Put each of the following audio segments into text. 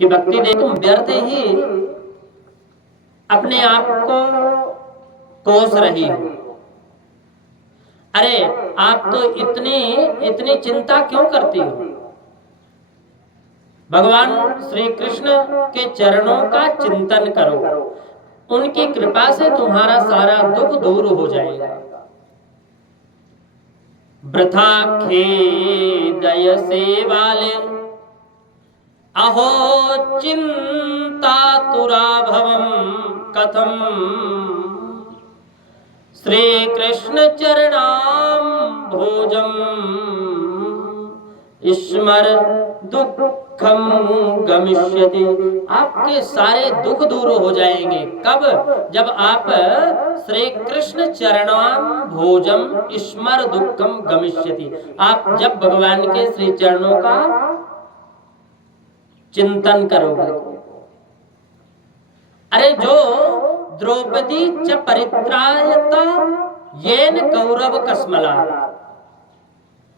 कि भक्ति दे तुम व्यर्थ ही अपने आप को कोस रही हो। अरे आप तो इतनी चिंता क्यों करती हो? भगवान श्री कृष्ण के चरणों का चिंतन करो, उनकी कृपा से तुम्हारा सारा दुख दूर हो जाएगा। वृथा खेदय सेवाले अहो चिंता तुराभवम कथम श्री कृष्ण चरणाम भोजम स्मर दुखम गमिष्यति। आपके सारे दुख दूर हो जाएंगे। कब? जब आप श्री कृष्ण चरणाम भोजम स्मर दुखम गमिष्यति, आप जब भगवान के श्री चरणों का चिंतन करोगे। अरे जो द्रौपदी च परित्रायता येन कौरव कस्मला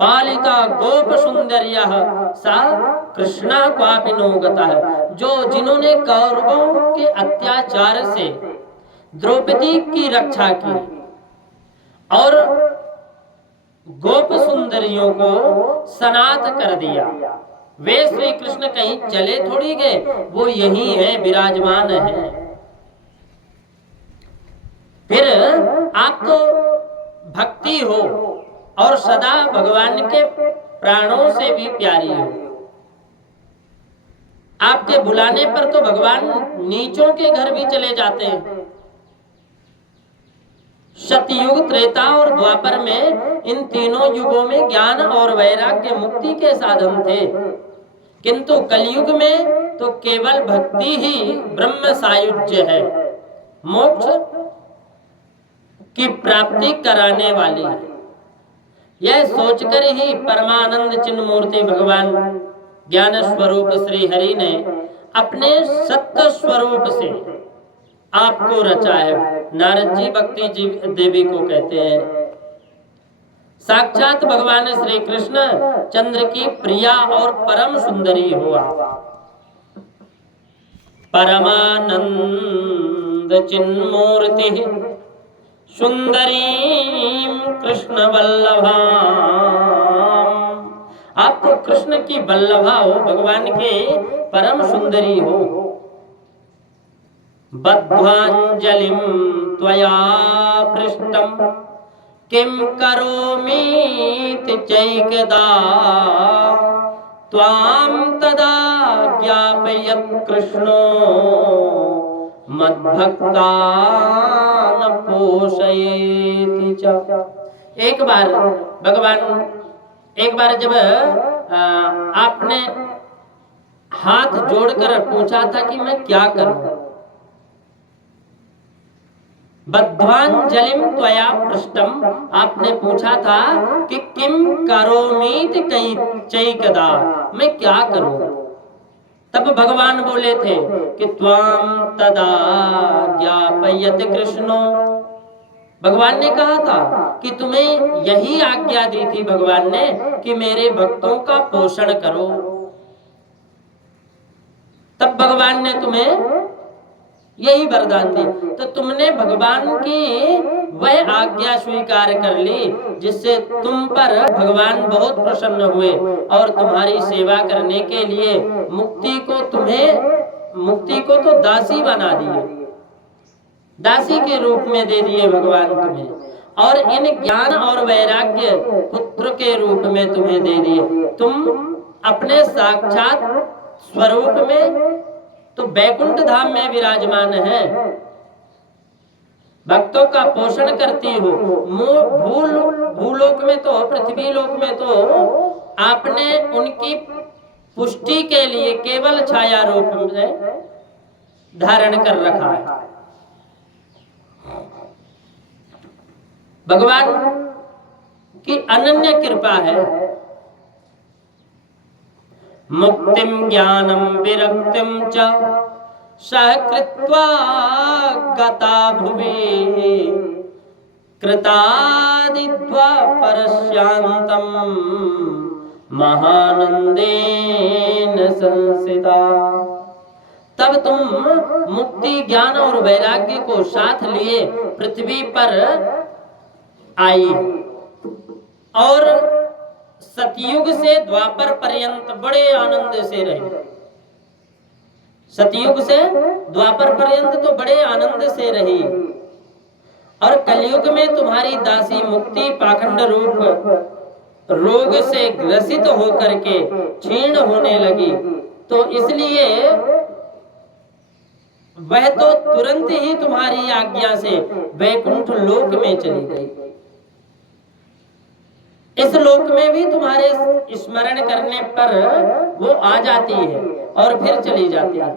पालिता गोप सुंदर्यः सा कृष्णा क्वापि नो गतः। जो जिन्होंने कौरवों के अत्याचार से द्रौपदी की रक्षा की और गोप सुंदरियों को सनाथ कर दिया, वे श्री कृष्ण कहीं चले थोड़ी गए, वो यही है, विराजमान है। फिर आप तो भक्ति हो और सदा भगवान के प्राणों से भी प्यारी हो। आपके बुलाने पर तो भगवान नीचों के घर भी चले जाते हैं। सतयुग, त्रेता और द्वापर में, इन तीनों युगों में ज्ञान और वैराग्य मुक्ति के साधन थे, किंतु कलयुग में तो केवल भक्ति ही ब्रह्म सायुज्य है, मोक्ष की प्राप्ति कराने वाली है। यह सोचकर ही परमानंद चिन्ह मूर्ति भगवान ज्ञान स्वरूप श्री हरि ने अपने सत्य स्वरूप से आपको रचा है। नारद जी भक्ति जी देवी को कहते हैं, साक्षात भगवान श्री कृष्ण चंद्र की प्रिया और परम सुंदरी हुआ। परमानंद चिन्मूर्ति सुंदरीम कृष्ण वल्लभाम। आप तो कृष्ण की वल्लभा हो, भगवान के परम सुंदरी हो। बद्ध्वांजलिम त्वया पृष्टम किम करोमीति चैकदा त्वां तदा ज्ञापयत् कृष्णो मद्भक्तान् पोषयेति च। एक बार जब आपने हाथ जोड़कर पूछा था कि मैं क्या करूं, बद्ध्वांजलिम त्वया पृष्टम, आपने पूछा था कि किम करोमीति चैकदा, मैं क्या करूं। तब भगवान बोले थे कि त्वां तदा ज्ञापयत् कृष्णो। भगवान ने कहा था कि तुम्हें यही आज्ञा दी थी भगवान ने कि मेरे भक्तों का पोषण करो। तब भगवान ने तुम्हें यही वरदान दी, तो तुमने भगवान की वह आज्ञा स्वीकार कर ली जिससे तुम पर भगवान बहुत प्रसन्न हुए और तुम्हारी सेवा करने के लिए मुक्ति को तो दासी बना दिए, दासी के रूप में दे दिए भगवान तुम्हें, और इन ज्ञान और वैराग्य पुत्र के रूप में तुम्हें दे दिए। तुम अपने साक्षात स्वरूप में तो बैकुंठ धाम में विराजमान है, भक्तों का पोषण करती हो। भूलोक में तो, पृथ्वी लोक में तो आपने उनकी पुष्टि के लिए केवल छाया रूप में धारण कर रखा है। भगवान की अनन्य कृपा है। मुक्तिम ज्ञानम विरक्तिम च सहकृत्वा गता भुवि कृतादित्वा परस्यांतम महानंदेन संसिता। तब तुम मुक्ति, ज्ञान और वैराग्य को साथ लिए पृथ्वी पर आई और सतयुग से द्वापर पर्यंत बड़े आनंद से रही। सतयुग से द्वापर पर्यंत तो बड़े आनंद से रही, और कलयुग में तुम्हारी दासी मुक्ति पाखंड रूप रोग से ग्रसित होकर के क्षीण होने लगी, तो इसलिए वह तो तुरंत ही तुम्हारी आज्ञा से वैकुंठ लोक में चली गई। इस लोक में भी तुम्हारे स्मरण करने पर वो आ जाती है और फिर चली जाती है,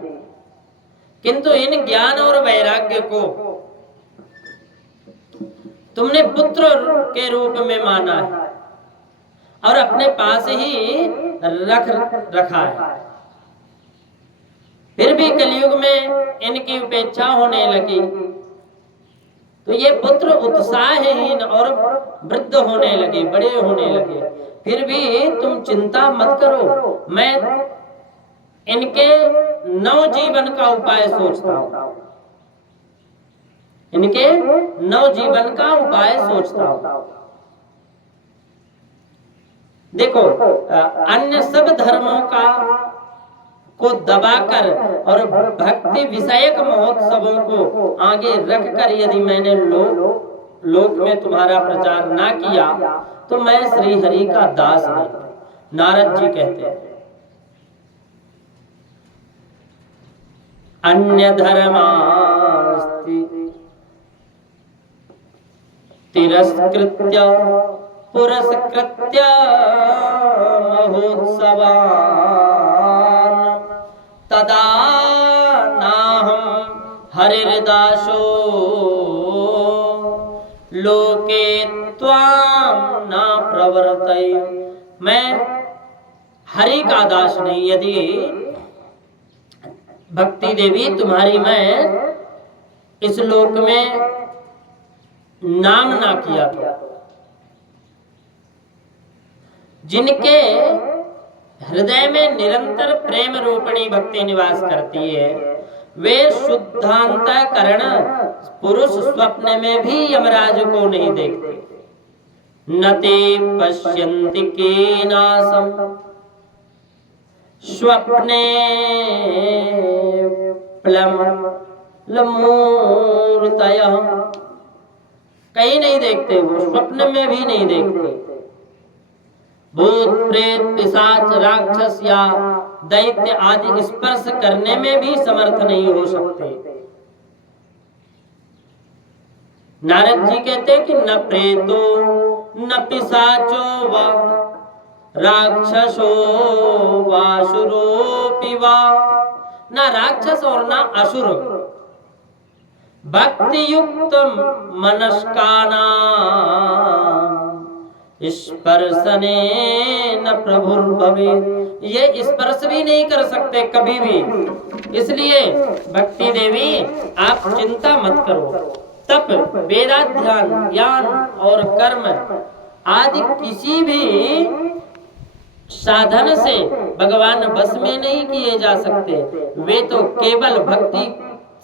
किंतु इन ज्ञान और वैराग्य को तुमने पुत्र के रूप में माना है और अपने पास ही रखा है। फिर भी कलयुग में इनकी उपेक्षा होने लगी, तो ये पुत्र उत्साहहीन और वृद्ध होने लगे, बड़े होने लगे। फिर भी तुम चिंता मत करो, मैं इनके नवजीवन का उपाय सोचता हूं, इनके नवजीवन का उपाय सोचता हूं। देखो, अन्य सब धर्मों को दबाकर और भक्ति विषयक महोत्सवों को आगे रखकर यदि मैंने लोक में तुम्हारा प्रचार ना किया तो मैं श्री हरि का दास नहीं। नारद जी कहते हैं, अन्य धर्मास्ति तिरस्कृत्य पुरस्कृत्य महोत्सवान् तदा नाहं हरिर्दासो लोके त्वां न प्रवर्तय। मैं हरि का दास नहीं। यदि भक्ति देवी तुम्हारी मैं इस लोक में नाम ना किया था, जिनके हृदय में निरंतर प्रेम रूपणी भक्ति निवास करती है, वे शुद्धांतःकरण पुरुष स्वप्न में भी यमराज को नहीं देखते। न ते पश्यन्ति केनासं स्वप्ने प्लवमूर्तयः। कहीं नहीं देखते, वो स्वप्न में भी नहीं देखते। भूत प्रेत पिशाच राक्षस या दैत्य आदि स्पर्श करने में भी समर्थ नहीं हो सकते। नारद जी कहते हैं कि न प्रेतो न पिशाचो वा राक्षसो वासुरोपि वा। न राक्षस और न असुर भक्ति युक्त मनस्कानां स्पर्शने न प्रभुर्भवे। ये स्पर्श भी नहीं कर सकते कभी भी। इसलिए भक्ति देवी आप चिंता मत करो। तप, वेदाध्ययन, ज्ञान और कर्म आदि किसी भी साधन से भगवान बस में नहीं किए जा सकते। वे तो केवल भक्ति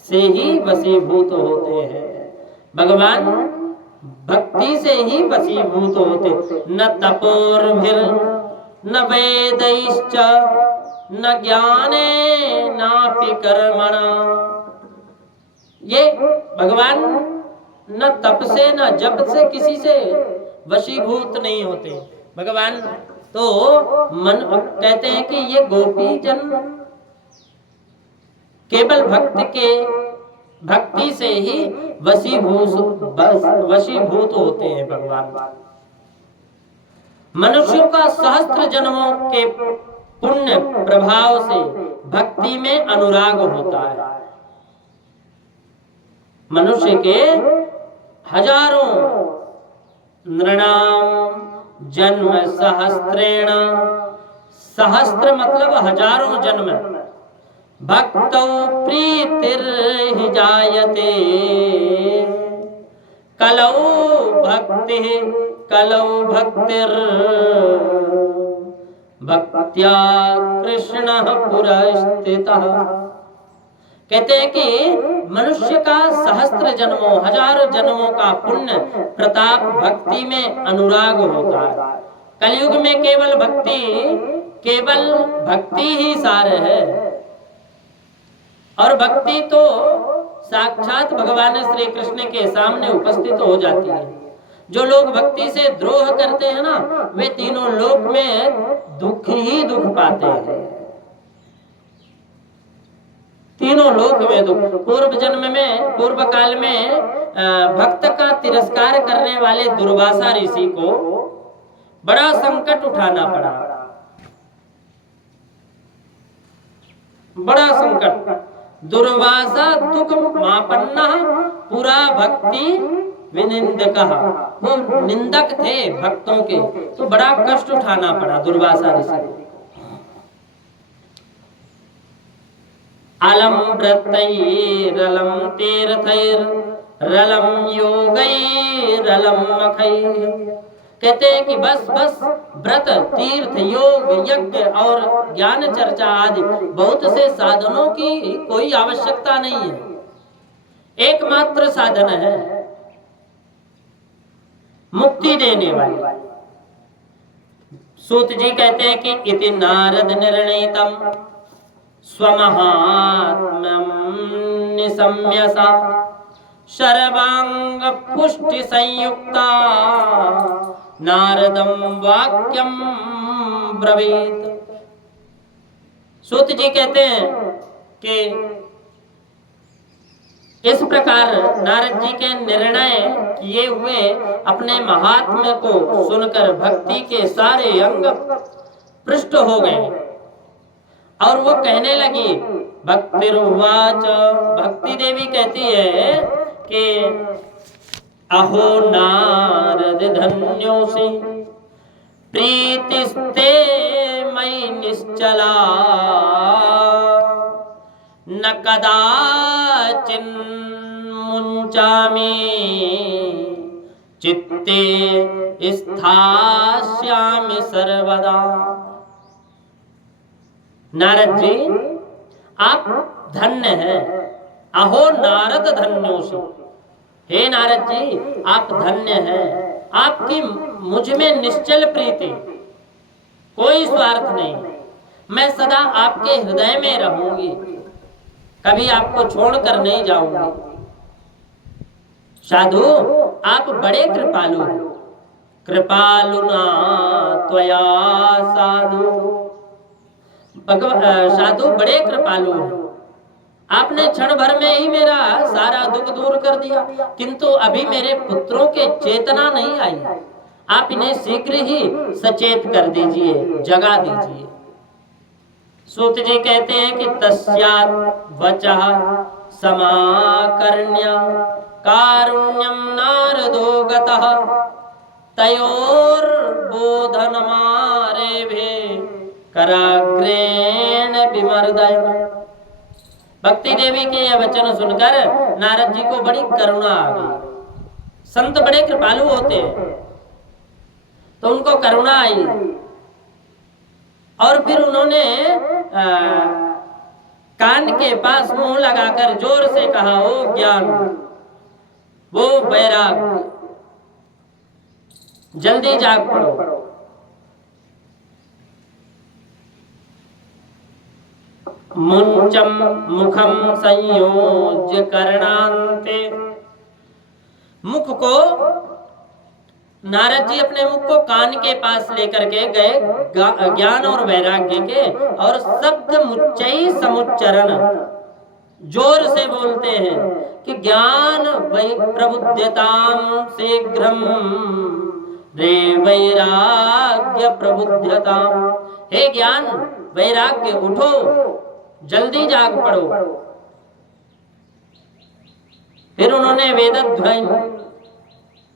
से ही वशीभूत होते हैं। भगवान भक्ति से ही वशीभूत होते। न तपोर्भिर न वेदैश्च न ज्ञाने नापि कर्मणा। ये भगवान न तप से न जप से किसी से वशीभूत नहीं होते। भगवान तो मन कहते हैं कि ये गोपी जन केवल भक्ति से ही वशीभूत होते हैं भगवान। मनुष्यों का सहस्त्र जन्मों के पुण्य प्रभाव से भक्ति में अनुराग होता है। मनुष्य के हजारों नृणाम जन्म सहस्त्रेण, सहस्त्र मतलब हजारों जन्म, भक्तौ प्रीतिर्हि जायते कलौ भक्तिः कलौ भक्तिर् भक्त्या कृष्ण पुरस्थितः। कहते हैं कि मनुष्य का सहस्त्र जन्मों, हजारों जन्मों का पुण्य प्रताप भक्ति में अनुराग होता है। कलयुग में केवल भक्ति ही सार है। और भक्ति तो साक्षात भगवान श्री कृष्ण के सामने उपस्थित हो जाती है। जो लोग भक्ति से द्रोह करते हैं ना, वे तीनों लोक में दुख ही दुख पाते हैं। तीनों लोक में दुख। पूर्व काल में भक्त का तिरस्कार करने वाले दुर्वासा ऋषि को बड़ा संकट उठाना पड़ा, बड़ा संकट। दुर्वासा दुख मापन्ना पुरा भक्ति विनिंदकः। वो निंदक थे भक्तों के, तो बड़ा कष्ट उठाना पड़ा दुर्वासा ऋषि को। अलम व्रतैरलम तीर्थैरलम योगैरलम मखैः। कहते हैं कि बस व्रत, तीर्थ, योग, यज्ञ और ज्ञान चर्चा आदि बहुत से साधनों की कोई आवश्यकता नहीं है। एकमात्र साधन है मुक्ति देने वाली। सूत जी कहते हैं कि इति नारद निर्णीतम स्वमहात्म्यं निसम्यसा सर्वांग पुष्टि संयुक्ता नारदम वाक्यम ब्रवीत। सूत जी कहते हैं कि इस प्रकार नारद जी के निर्णय किए हुए अपने महात्म्य को सुनकर भक्ति के सारे अंग पृष्ठ हो गए और वो कहने लगी। भक्तिरुवाच, भक्ति देवी कहती है कि अहो नारद धन्योसि प्रीतिस्ते मयि निश्चला न कदाचिन् मुञ्चामि चित्ते स्थास्यामि सर्वदा। नारद जी आप धन्य हैं। अहो नारद धन्योसि, हे नारद जी आप धन्य हैं। आपकी मुझ में निश्चल प्रीति, कोई स्वार्थ नहीं। मैं सदा आपके हृदय में रहूंगी, कभी आपको छोड़कर नहीं जाऊंगी। साधु आप बड़े कृपालु हैं, कृपालुना त्वया साधु। साधु बड़े कृपालु हैं। आपने क्षण भर में ही मेरा सारा दुख दूर कर दिया, किंतु अभी मेरे पुत्रों के चेतना नहीं आई। आप इन्हें शीघ्र ही सचेत कर दीजिए, जगा दीजिए। सूत जी कहते हैं कि तस्यात् वचः समाकर्ण्य कारुण्यं नारदो गतः तयोर्बोधनमारेभे कराग्रेण विमर्दयन्। भक्ति देवी के यह वचन सुनकर नारद जी को बड़ी करुणा आ गई। संत बड़े कृपालु होते हैं, तो उनको करुणा आई और फिर उन्होंने कान के पास मुंह लगाकर जोर से कहा, ओ ज्ञान, वो वैराग्य, जल्दी जाग पड़ो। मुंचम मुखम संयोज्य करणांते। मुख को नारद जी अपने मुख को कान के पास लेकर के गए ज्ञान और वैराग्य के, और शब्द मुच्चई समुच्चरण जोर से बोलते हैं कि ज्ञान प्रबुध्यताम शीघ्रम रे वैराग्य प्रबुध्यताम। हे ज्ञान वैराग्य उठो, जल्दी जाग पड़ो। फिर उन्होंने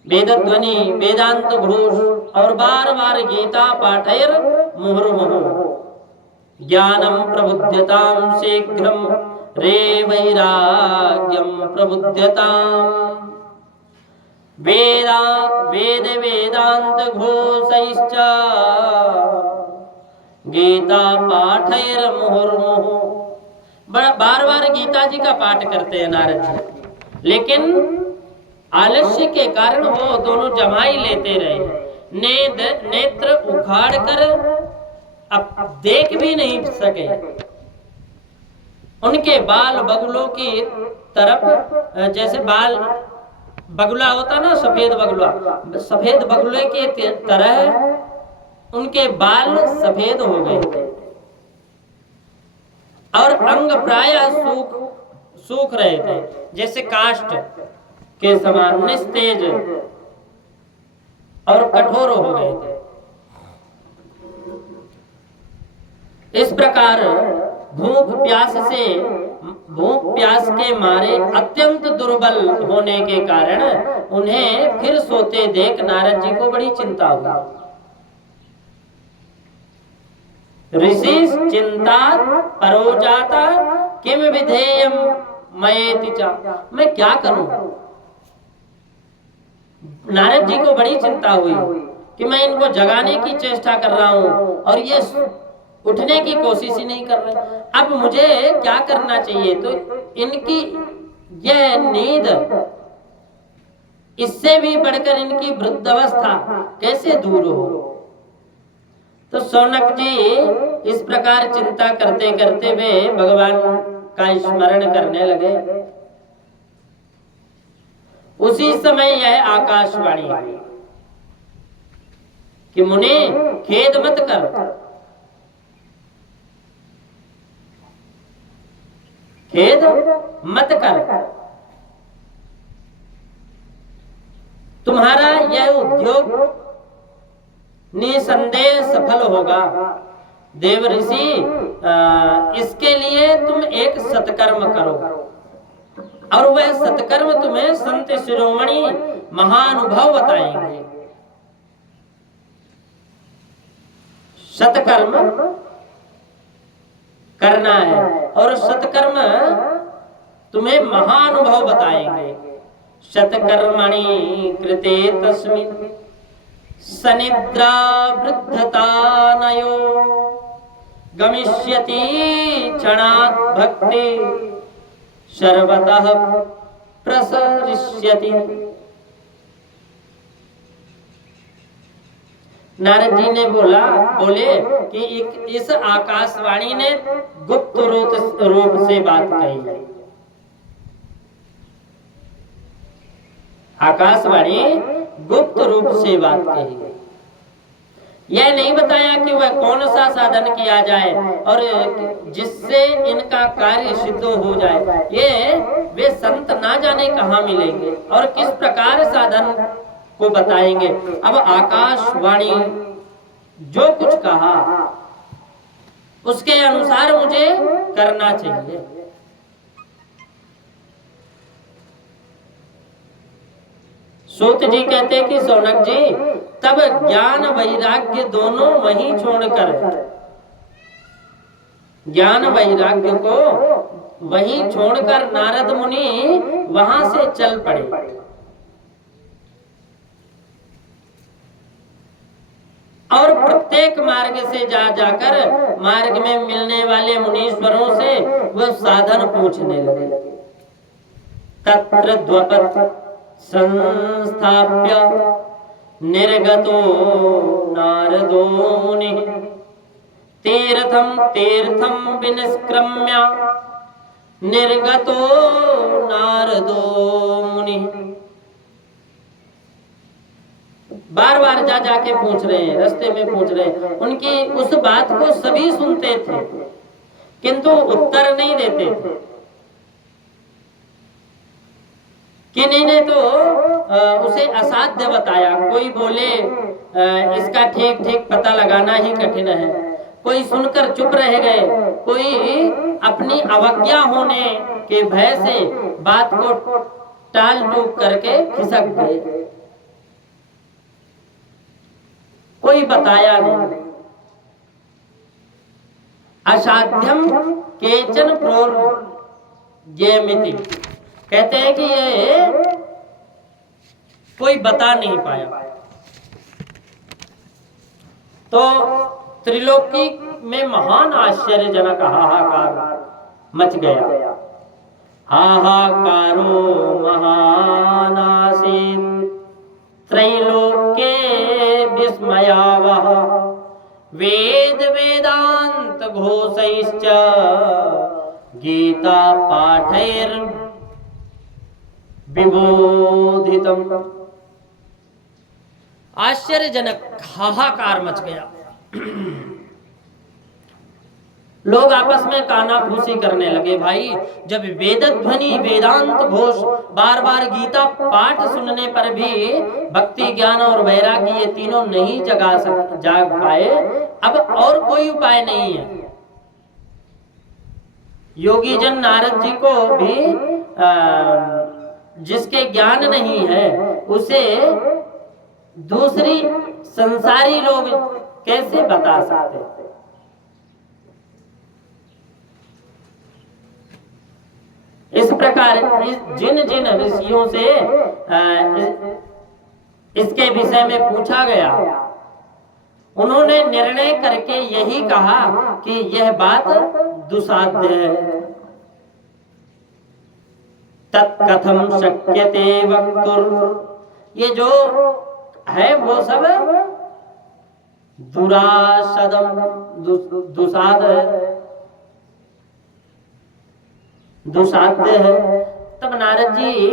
वेदध्वनि वेदांत घोष और बार बार गीता पाठैर मुहुर्मुहुः ज्ञानम प्रबुध्यताम शीघ्रम रे वैराग्यम प्रबुध्यताम। वेद वेदांत घोषैश्च गीता पाठैर मुहुर्मुहु। बार बार गीता जी का पाठ करते हैं नारद जी, लेकिन आलस्य के कारण वो दोनों जमाई लेते रहे। नेत्र उखाड़ कर अब देख भी नहीं सके। उनके बाल बगुलों की तरफ, जैसे बाल बगुला होता ना, सफेद बगुला, सफेद बगुले के तरह उनके बाल सफेद हो गए थे और अंग प्रायः सूख रहे थे, जैसे काष्ठ के समान निस्तेज और कठोर हो गए थे। इस प्रकार भूख प्यास के मारे अत्यंत दुर्बल होने के कारण उन्हें फिर सोते देख नारद जी को बड़ी चिंता हुई। ऋषि चिंता परोजाता किम विधेयम मयेति च। मैं क्या करूं? नारद जी को बड़ी चिंता हुई कि मैं इनको जगाने की चेष्टा कर रहा हूं और ये उठने की कोशिश ही नहीं कर रहे। अब मुझे क्या करना चाहिए? तो इनकी यह नींद, इससे भी बढ़कर इनकी वृद्धावस्था कैसे दूर हो? तो शौनक जी इस प्रकार चिंता करते करते वे भगवान का स्मरण करने लगे। उसी समय यह आकाशवाणी आई कि मुनि खेद मत कर, खेद मत कर, तुम्हारा यह उद्योग निसंदेह सफल होगा। देव ऋषि, इसके लिए तुम एक सत्कर्म करो और वह सत्कर्म तुम्हें संत शिरोमणि महानुभव बताएंगे। सत्कर्म करना है और सत्कर्म तुम्हें महानुभव बताएंगे। सत्कर्मणि कृते तस्मिन् सनिद्रा वृद्धता नयो गमिष्यति क्षणात् भक्ति सर्वतः प्रसरिष्यति। नारद जी ने बोले कि इस आकाशवाणी ने गुप्त रूप से बात कही है। आकाशवाणी गुप्त रूप से बात कही है। यह नहीं बताया कि वह कौन सा साधन किया जाए और जिससे इनका कार्य सिद्ध हो जाए। ये वे संत ना जाने कहाँ मिलेंगे और किस प्रकार साधन को बताएंगे। अब आकाशवाणी जो कुछ कहा उसके अनुसार मुझे करना चाहिए। सूत जी कहते हैं कि शौनक जी, तब ज्ञान वैराग्य दोनों वहीं छोड़कर, ज्ञान वैराग्य को वहीं छोड़कर नारद मुनि वहां से चल पड़े और प्रत्येक मार्ग से जाकर मार्ग में मिलने वाले मुनीश्वरों से वह साधन पूछने लगे। तत्र द्वपत् संस्थाप्य निर्गतो नारदो मुनिः तीर्थम विनिष्क्रम्य निर्गतो नारदो मुनिः। बार बार जाके पूछ रहे हैं, रास्ते में पूछ रहे हैं। उनकी उस बात को सभी सुनते थे किंतु उत्तर नहीं देते थे। किन्हीं ने तो उसे असाध्य बताया। कोई बोले इसका ठीक ठीक पता लगाना ही कठिन है, कोई सुनकर चुप रह गए, कोई अपनी अवज्ञा होने के भय से बात को टाल टूक करके खिसक गए। कोई बताया नहीं। असाध्यम केचन प्रोज्ञेमिति, कहते हैं कि ये कोई बता नहीं पाया। तो त्रिलोकी में महान आश्चर्यजनक हाहाकार मच गया। हाहाकारो महानासीत् त्रैलोक्ये विस्मयावह वेद वेदांत घोषैश्च गीता पाठैर् विबोधितम्। आश्चर्यजनक हाहाकार मच गया। लोग आपस में कानाफूसी करने लगे। भाई, जब वेद ध्वनि वेदांत घोष बार बार गीता पाठ सुनने पर भी भक्ति ज्ञान और वैराग्य ये तीनों नहीं जाग पाए, अब और कोई उपाय नहीं है। योगी जन नारद जी को भी जिसके ज्ञान नहीं है उसे दूसरी संसारी लोग कैसे बता सकते। इस प्रकार जिन जिन ऋषियों से इसके विषय में पूछा गया, उन्होंने निर्णय करके यही कहा कि यह बात दुसाध्य है। तत्कथम शक्यते वक्तुर, ये जो है वो सब दुरासदम दुसाध्य है। तब नारद जी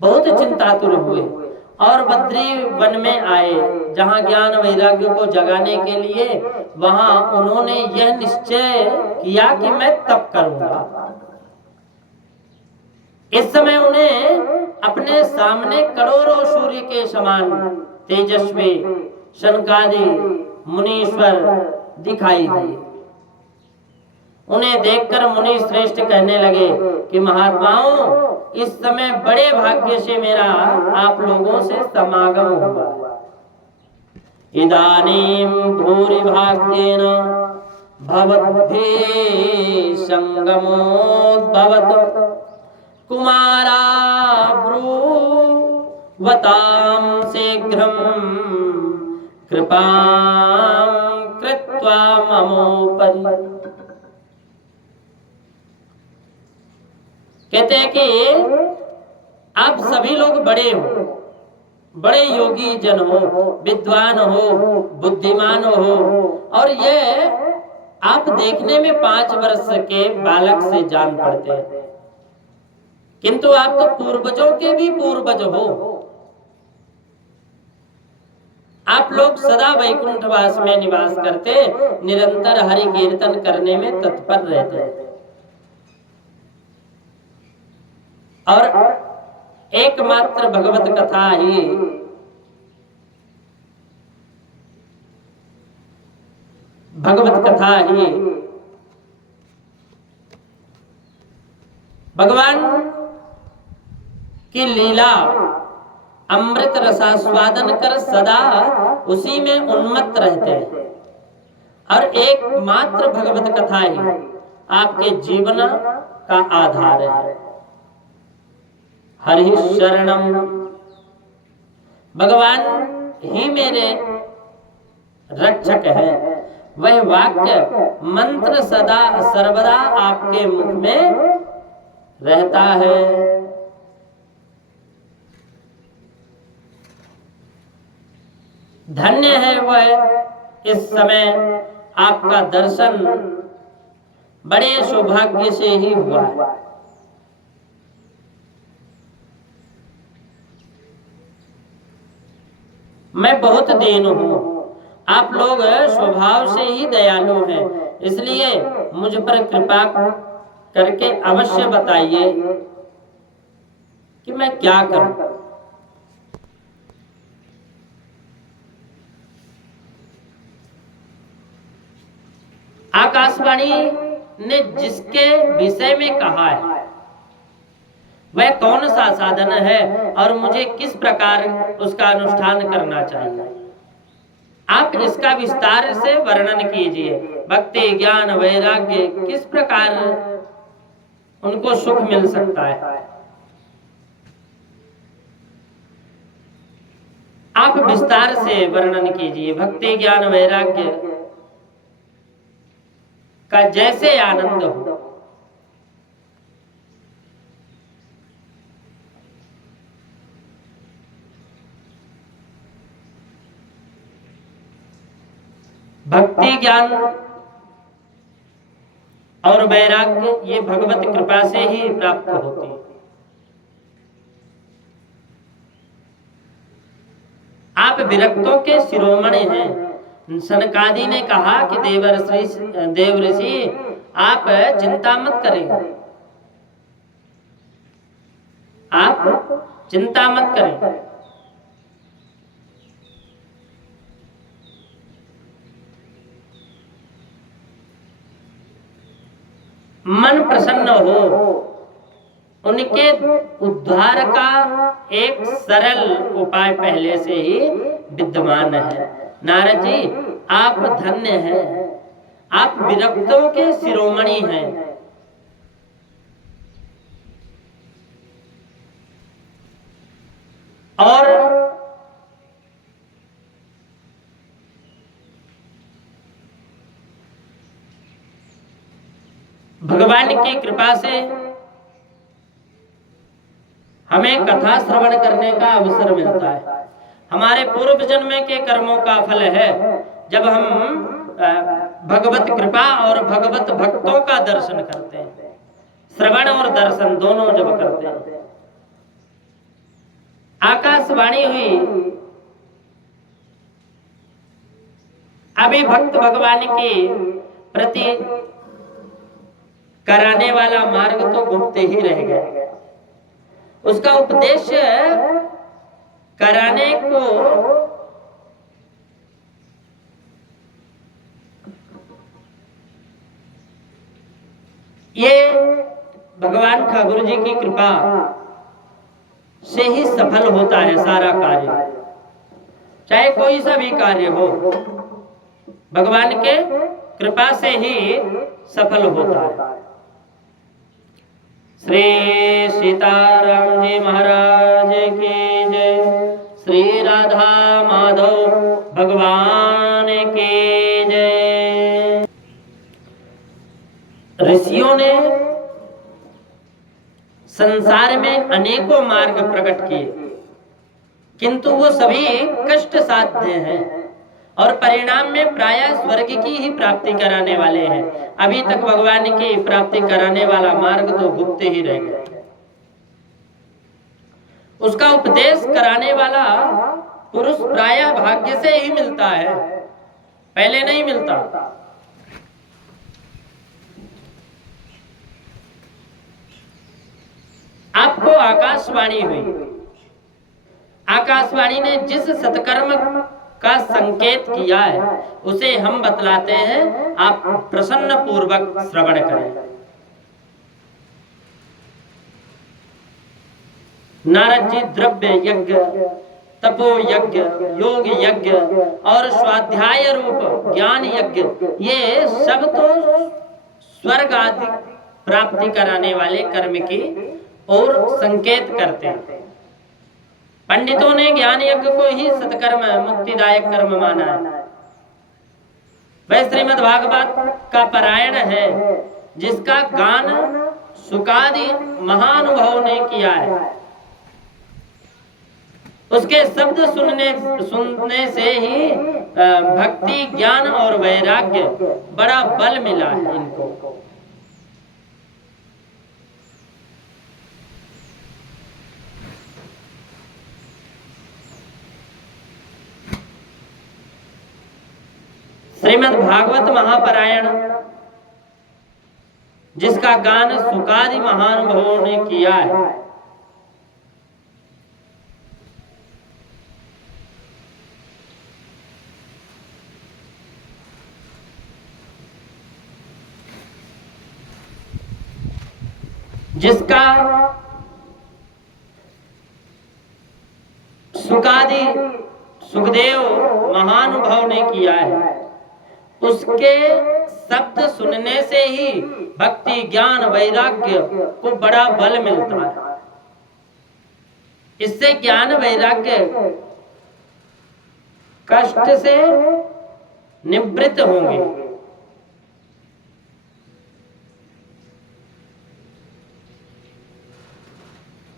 बहुत चिंतातुर हुए और बद्री वन में आए, जहां ज्ञान वैराग्य को जगाने के लिए वहां उन्होंने यह निश्चय किया कि मैं तप करूंगा। इस समय उन्हें अपने सामने करोड़ों सूर्य के समान तेजस्वी शनकादि मुनीश्वर दिखाई दिए। उन्हें देखकर मुनि श्रेष्ठ कहने लगे कि महात्माओं, इस समय बड़े भाग्य से मेरा आप लोगों से समागम हुआ। इदानीं भूरि भाग्येन भवद्भिः संगमोद्भवत् कुमारा ब्रूवतां शीघ्रं कृपां कृत्वा ममोपरि। कहते हैं कि आप सभी लोग बड़े हो, बड़े योगी जन हो, विद्वान हो, बुद्धिमान हो, और ये आप देखने में 5 वर्ष के बालक से जान पड़ते हैं, किंतु आप तो पूर्वजों के भी पूर्वज हो। आप लोग सदा वैकुंठवास में निवास करते, निरंतर हरि कीर्तन करने में तत्पर रहते हैं, और एकमात्र भगवत कथा ही भगवान की लीला अमृत रसास्वादन कर सदा उसी में उन्मत्त रहते हैं, और एकमात्र भगवत कथा ही आपके जीवन का आधार है। हरि शरणम, भगवान ही मेरे रक्षक है। वह वाक्य मंत्र सदा सर्वदा आपके मुख में रहता है। धन्य है वह इस समय आपका दर्शन बड़े सौभाग्य से ही हुआ है। मैं बहुत दीन हूँ, आप लोग स्वभाव से ही दयालु हैं, इसलिए मुझ पर कृपा करके अवश्य बताइए कि मैं क्या करूं। आकाशवाणी ने जिसके विषय में कहा है वह कौन सा साधन है और मुझे किस प्रकार उसका अनुष्ठान करना चाहिए, आप इसका विस्तार से वर्णन कीजिए। भक्ति ज्ञान वैराग्य किस प्रकार उनको सुख मिल सकता है। आप विस्तार से वर्णन कीजिए भक्ति ज्ञान वैराग्य का जैसे आनंद हो। भक्ति ज्ञान और वैराग्य ये भगवत कृपा से ही प्राप्त होती है। आप विरक्तों के शिरोमणि हैं। सनकादि ने कहा कि देव ऋषि आप चिंता मत करें, आप चिंता मत करें। मन प्रसन्न हो। उनके उद्धार का एक सरल उपाय पहले से ही विद्यमान है। नारद जी आप धन्य हैं, आप विरक्तों के शिरोमणि हैं। और भगवान की कृपा से हमें कथा श्रवण करने का अवसर मिलता है। हमारे पूर्व जन्म के कर्मों का फल है जब हम भगवत कृपा और भगवत भक्तों का दर्शन करते हैं। श्रवण और दर्शन दोनों जब करते हैं। आकाशवाणी हुई, अभी भक्त भगवान के प्रति कराने वाला मार्ग तो गुप्त ही रह गया। उसका उपदेश कराने को ये भगवान ठाकुर जी की कृपा से ही सफल होता है सारा कार्य। चाहे कोई सा भी कार्य हो, भगवान के कृपा से ही सफल होता है। श्री सीताराम जी महाराज की जय। श्री राधा माधव भगवान की जय। ऋषियों ने संसार में अनेकों मार्ग प्रकट किए, किंतु वो सभी कष्ट साध्य हैं और परिणाम में प्रायः स्वर्ग की ही प्राप्ति कराने वाले हैं। अभी तक भगवान की प्राप्ति कराने वाला मार्ग तो गुप्त ही रह गया। उसका उपदेश कराने वाला पुरुष प्रायः भाग्य से ही मिलता है, पहले नहीं मिलता। आपको आकाशवाणी हुई, आकाशवाणी ने जिस सत्कर्म का संकेत किया है उसे हम बतलाते हैं, आप प्रसन्न पूर्वक श्रवण करें। नारद जी द्रव्य यज्ञ, तपो यज्ञ, योग यज्ञ और स्वाध्याय रूप ज्ञान यज्ञ, ये सब तो स्वर्ग आदि प्राप्ति कराने वाले कर्म की और संकेत करते हैं। पंडितों ने ज्ञान यज्ञ को ही सत्कर्म मुक्तिदायक कर्म माना है। वह श्रीमद् भागवत का पारायण है जिसका गान सुकादि महानुभव ने किया है। उसके शब्द सुनने से ही भक्ति ज्ञान और वैराग्य बड़ा बल मिला है इनको। श्रीमद् भागवत महापारायण जिसका गान सुकादि महानुभवों ने किया है, जिसका सुकादि सुखदेव महानुभव ने किया है, उसके शब्द सुनने से ही भक्ति ज्ञान वैराग्य को बड़ा बल मिलता है। इससे ज्ञान वैराग्य कष्ट से निवृत्त होंगे।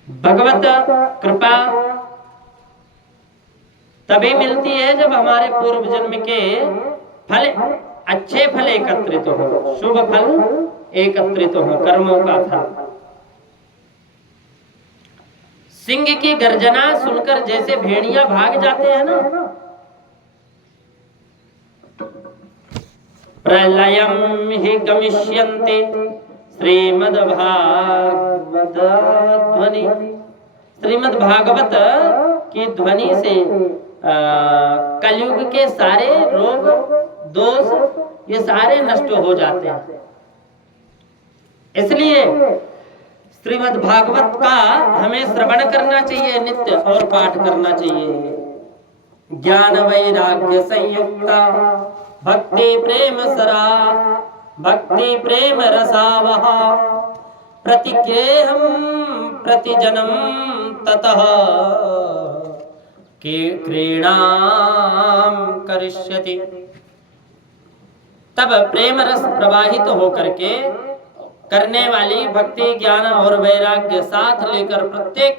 भगवत कृपा तभी मिलती है जब हमारे पूर्व जन्म के फल, अच्छे फल एकत्रित हो, शुभ फल एकत्रित हो, कर्मों का फल। सिंह की गर्जना सुनकर जैसे भेड़िया भाग जाते हैं ना, प्रलयम हि गमिष्यन्ति श्रीमद्भागवत ध्वनि। श्रीमद्भागवत की ध्वनि से कलयुग के सारे रोग दोष ये सारे नष्ट हो जाते हैं। इसलिए श्रीमद्भागवत का हमें श्रवण करना चाहिए नित्य और पाठ करना चाहिए। ज्ञान वैराग्य संयुक्ता भक्ति प्रेम सरा, भक्ति प्रेम रसावह, प्रतिग्रेहम प्रतिजनम ततः क्रीणाम करिष्यति। तब प्रेम रस प्रवाहित होकर के करने वाली भक्ति ज्ञान और वैराग्य साथ लेकर प्रत्येक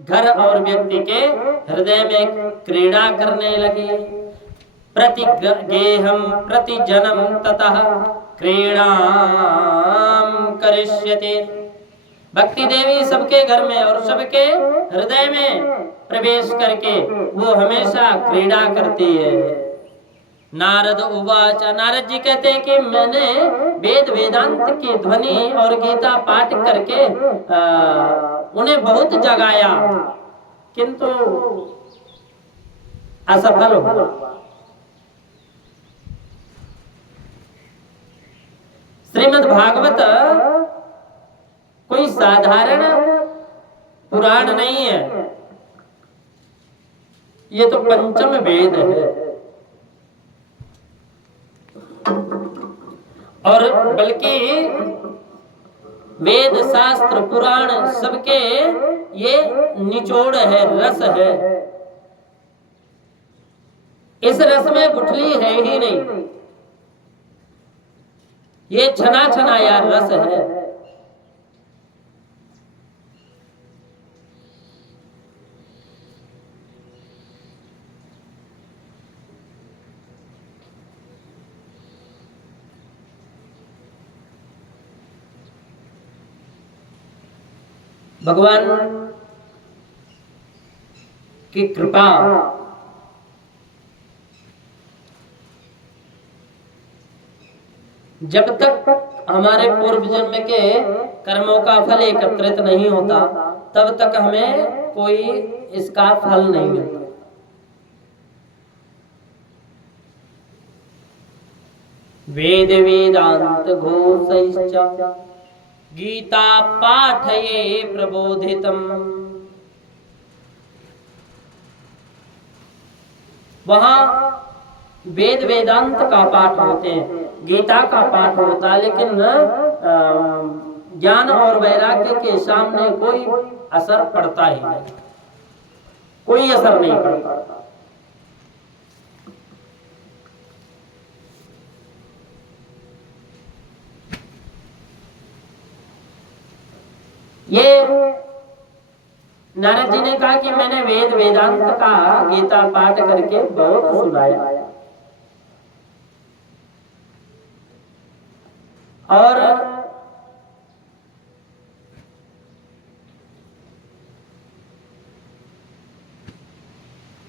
घर और व्यक्ति के हृदय में क्रीड़ा करने लगी। प्रतिगेहम प्रतिजनम ततः क्रीणाम करिष्यति। भक्ति देवी सबके घर में और सबके हृदय में प्रवेश करके वो हमेशा क्रीड़ा करती है। नारद उवाच, नारद जी कहते हैं कि मैंने वेद वेदांत की ध्वनि और गीता पाठ करके उन्हें बहुत जगाया, किंतु असफल हुआ। श्रीमद् भागवत कोई साधारण पुराण नहीं है, ये तो पंचम वेद है। और बल्कि वेद शास्त्र पुराण सबके ये निचोड़ है, रस है। इस रस में गुठली है ही नहीं, ये छना छनाया रस है। भगवान की कृपा जब तक हमारे पूर्व जन्म के कर्मों का फल एकत्रित नहीं होता तब तक हमें कोई इसका फल नहीं मिलता। वेद वेदांत घोषैश्च गीता पाठये प्रबोधितम। वहां वेद वेदांत का पाठ होते हैं, गीता का पाठ होता है, लेकिन ज्ञान और वैराग्य के सामने कोई असर पड़ता ही नहीं, कोई असर नहीं पड़ता। ये नारद जी ने कहा कि मैंने वेद वेदांत का गीता पाठ करके बहुत सुनाया, और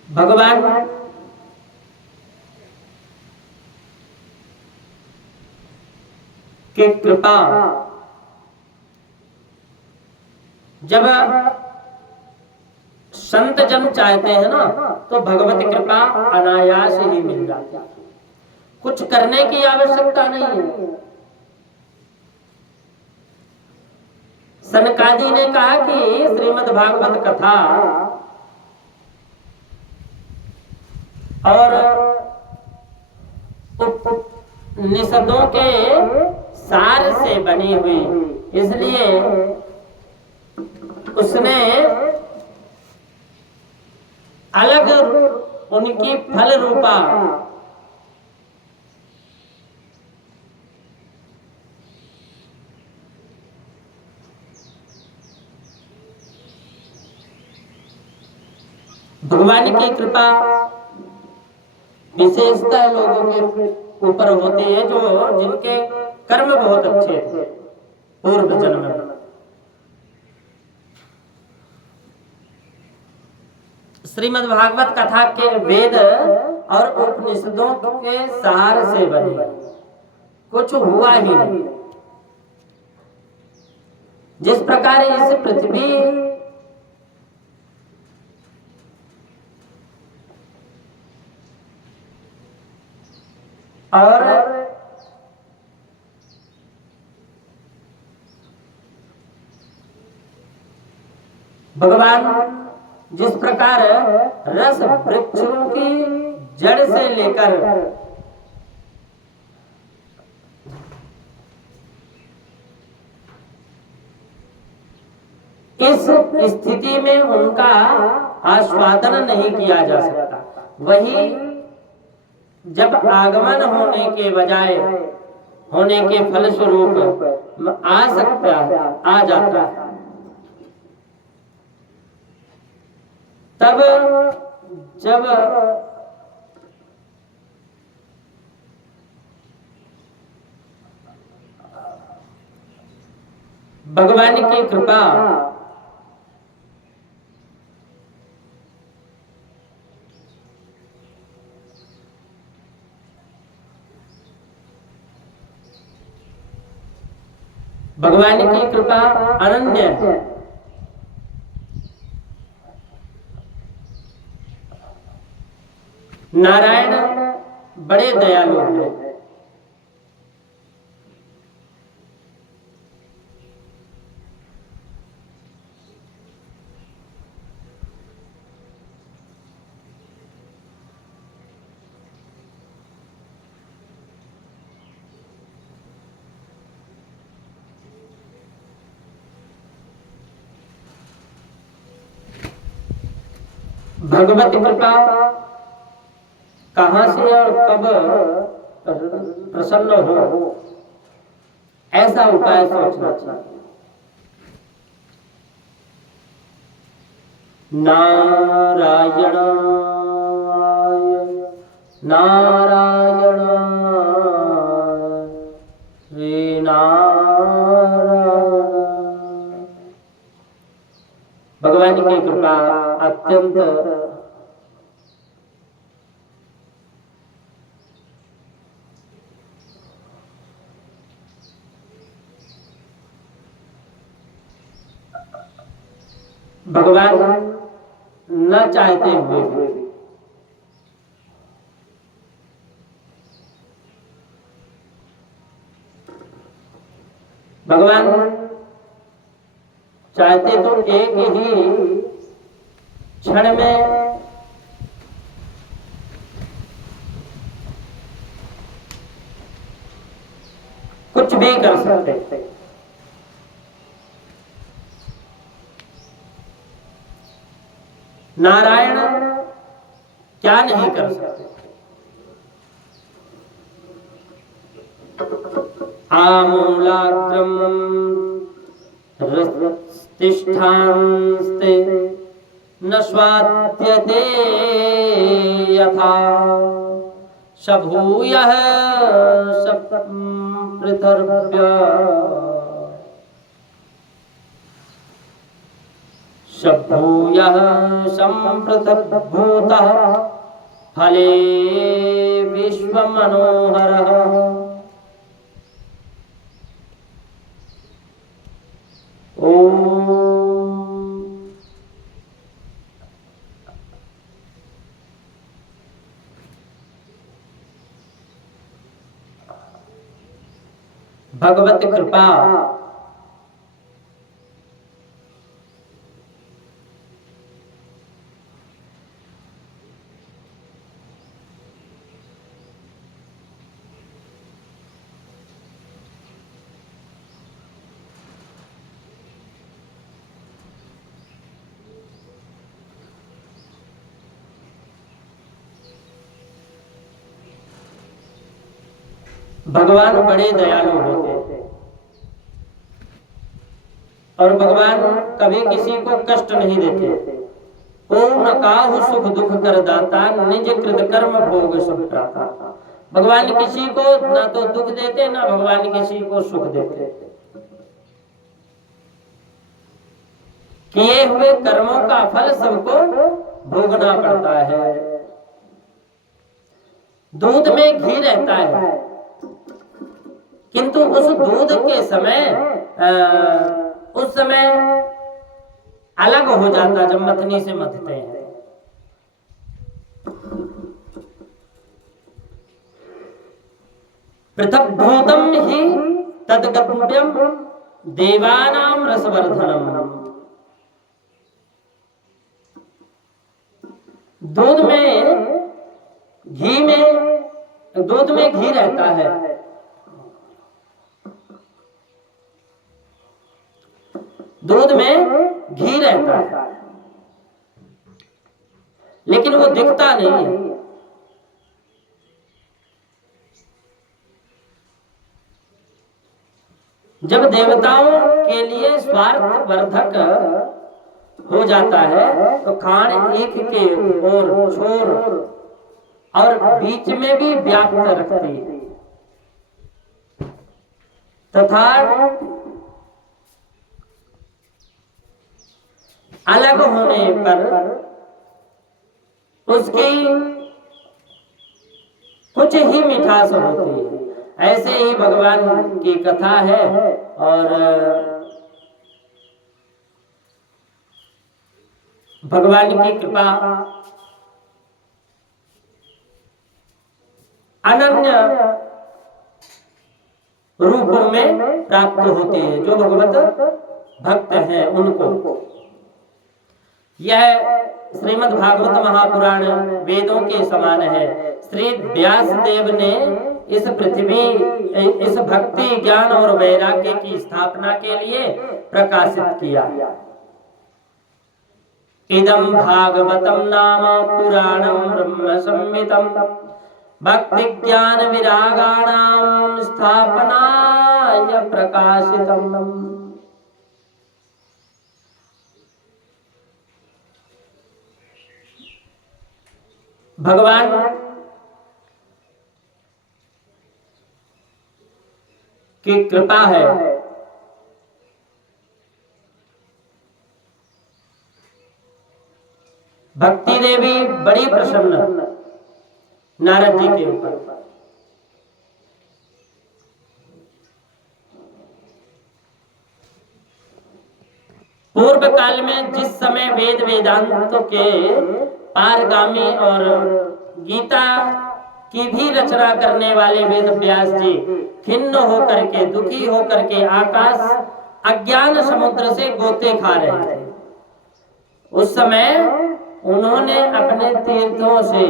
भगवान की कृपा जब संत जन चाहते हैं ना तो भगवत कृपा अनायास ही मिल जाती है, कुछ करने की आवश्यकता नहीं है। सनकादि ने कहा कि श्रीमद् भागवत कथा और उपनिषदों के सार से बनी हुई, इसलिए उसने अलग उनकी फल रूपा भगवान की कृपा विशेषता लोगों के ऊपर होती है जो जिनके कर्म बहुत अच्छे थे पूर्व जन्म में। श्रीमद् भागवत कथा के वेद और उपनिषदों के सहारे से बने, कुछ हुआ ही नहीं। जिस प्रकार इस पृथ्वी और भगवान जिस प्रकार रस वृक्षों की जड़ से लेकर इस स्थिति में उनका आस्वादन नहीं किया जा सकता, वही जब आगमन होने के बजाय होने के फलस्वरूप आ जाता है, तब जब भगवान की कृपा भगवान की कृपा अनन्य है। नारायण बड़े दयालु हैं। भगवत कृपा कहां से और कब प्रसन्न हो, ऐसा उपाय सोचना चाहिए। नारायण नारायण श्री नारायण। भगवान की कृपा अत्यंत भगवान न चाहते हुए भी भगवान चाहते तो एक ही क्षण में कुछ भी कर सकते। नारायण क्या नहीं कर सकते। आमूलाग्रम तिष्ठांस्ते न स्वाद्यते यथा शभूयः पृथर्व्य शभूयः संपृथग्भूतः फले विश्वमनोहरः। भगवत कृपा भगवान बड़े दयालु होते हैं और भगवान कभी किसी को कष्ट नहीं देते। ओम नकाहु सुख दुख कर दाता, निज कृत कर्म भोग सुख प्राता। भगवान किसी को ना तो दुख देते, ना भगवान किसी को सुख देते। किए हुए कर्मों का फल सबको भोगना पड़ता है। दूध में घी रहता है, किंतु उस दूध के समय उस समय अलग हो जाता जब मथनी से मथते हैं। पृथक भूतम ही तद्गम्यम देवानाम रसवर्धनम। दूध में घी रहता है, दूध में घी रहता है, लेकिन वो दिखता नहीं है। जब देवताओं के लिए स्वार्थ वर्धक हो जाता है तो खान एक के और छोर और बीच में भी व्याप्त रखती है, तथा अलग होने पर उसकी कुछ ही मिठास होती है। ऐसे ही भगवान की कथा है और भगवान की कृपा अनन्य रूपों में प्राप्त होती है जो भगवत भक्त हैं उनको। यह श्रीमद् भागवत महापुराण वेदों के समान है। श्री व्यास देव ने इस पृथ्वी इस भक्ति ज्ञान और वैराग्य की स्थापना के लिए प्रकाशित किया। इदं भागवतम नाम पुराणं ब्रह्म संहितं भक्ति ज्ञान विरागाणां स्थापनाय प्रकाशितम्। भगवान की कृपा है भक्ति देवी बड़ी प्रसन्न नारद जी के ऊपर। पूर्व काल में जिस समय वेद वेदांतों के पारगामी और गीता की भी रचना करने वाले वेद व्यास जी खिन्न होकर के दुखी होकर के आकाश अज्ञान समुद्र से गोते खा रहे थे, उस समय उन्होंने अपने तीर्थों से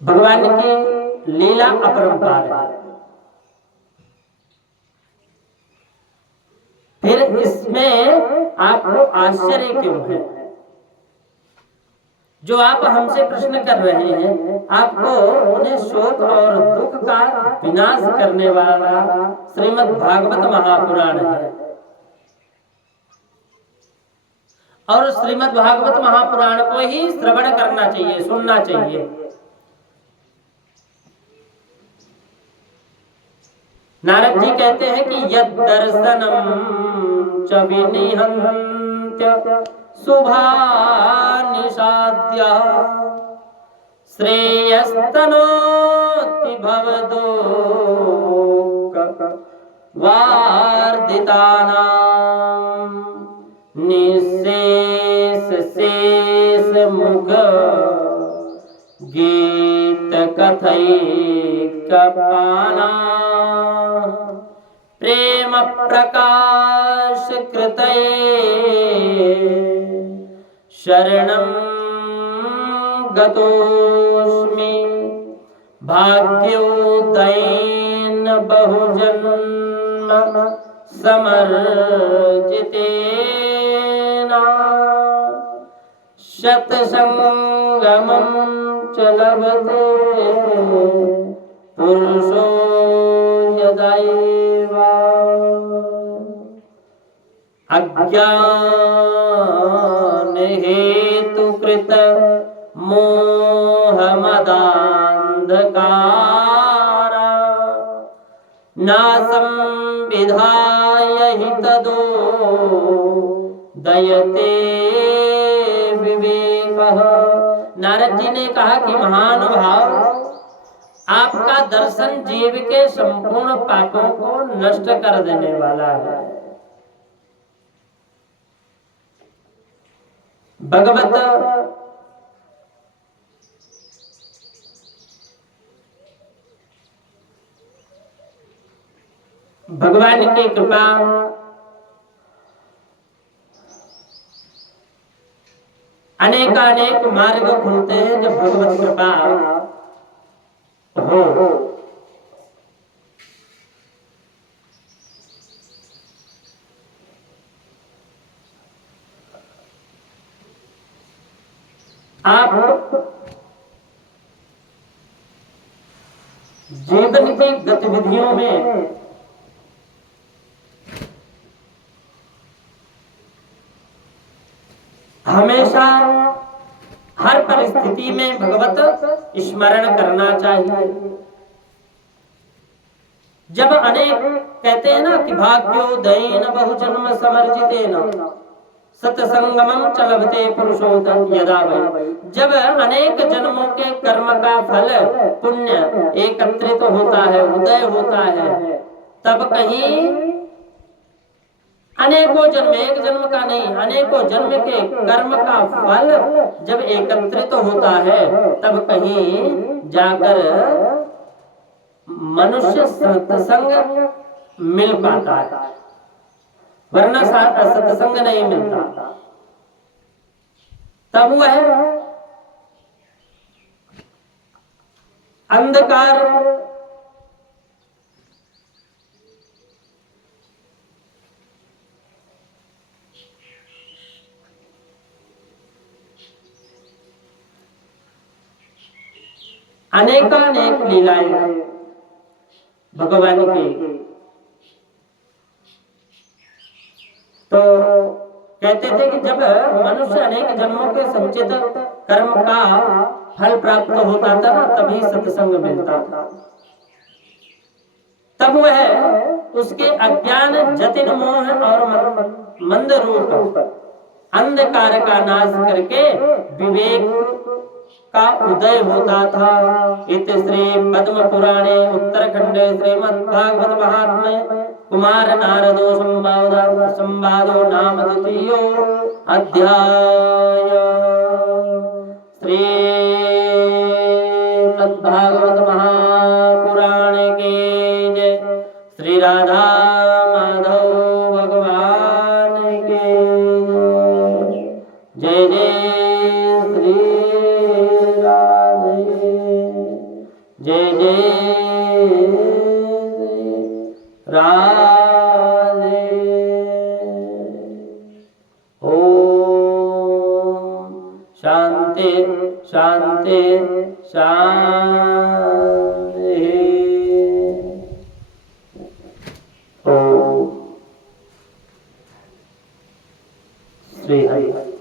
भगवान की लीला अपरंपार है। फिर इसमें आपको आश्चर्य क्यों है? जो आप हमसे प्रश्न कर रहे हैं, आपको उन्हें शोक और दुख का विनाश करने वाला श्रीमद् भागवत महापुराण है। और श्रीमद् भागवत महापुराण को ही श्रवण करना चाहिए, सुनना चाहिए। नारद जी कहते हैं कि यद दर्शनम च विनिहन्त्य शुभा निषाद्य श्रेयस्तनोति भवदोक वार्धितानां निशेष शेष मुख गीत कथैकपाना प्रेम प्रकाश कृतये शरणं गतोऽस्मि। भाग्योदयेन बहुजन्म समर्जितेन शतसंगमं च लभते पुरुषो यदैवा अज्ञान हेतुकृत मोहमदान्धकार नासं विधाय हि तदो दयते विवेकः। नारद जी ने कहा कि महानुभाव, आपका दर्शन जीव के संपूर्ण पापों को नष्ट कर देने वाला है। भगवत भगवान की कृपा अनेकानेक मार्ग खुलते हैं जब भगवत कृपा हो। आप जीवन की गतिविधियों में हमेशा हर परिस्थिति में भगवत स्मरण करना चाहिए। जब अनेक कहते हैं ना कि भाग्योदयेन बहुजन्म समर्जितेन सतसंगमं च लभते पुरुषो यदा वै। जब अनेक जन्मों के कर्म का फल पुण्य एकत्रित होता है, उदय होता है, तब कहीं अनेकों जन्म, एक जन्म का नहीं, अनेकों जन्म के कर्म का फल जब एकत्रित होता है, तब कहीं जाकर मनुष्य सत्संग मिल पाता है, वरना सत्संग नहीं मिलता। तब वह अंधकार अनेकानेक लीलाएं भगवान की। तो कहते थे कि जब मनुष्य अनेक जन्मों के संचित कर्म का फल प्राप्त होता था ना, तभी सत्संग मिलता था। तब वह उसके अज्ञान जटिल मोह और मंद रूप अंधकार का नाश करके विवेक का उदय होता था। इत श्री पद्म पुराणे उत्तरखंडे श्रीमद्भागवत महात्म्ये कुमार नारदो संवादो नाम द्वितीयो अध्याय। श्रीमद्भागवत महापुराणे के जय। श्री राधा माधव भगवान के जय। जय जय जय जय राधे। ओम शांति शांति शांति। ओम श्री हरि।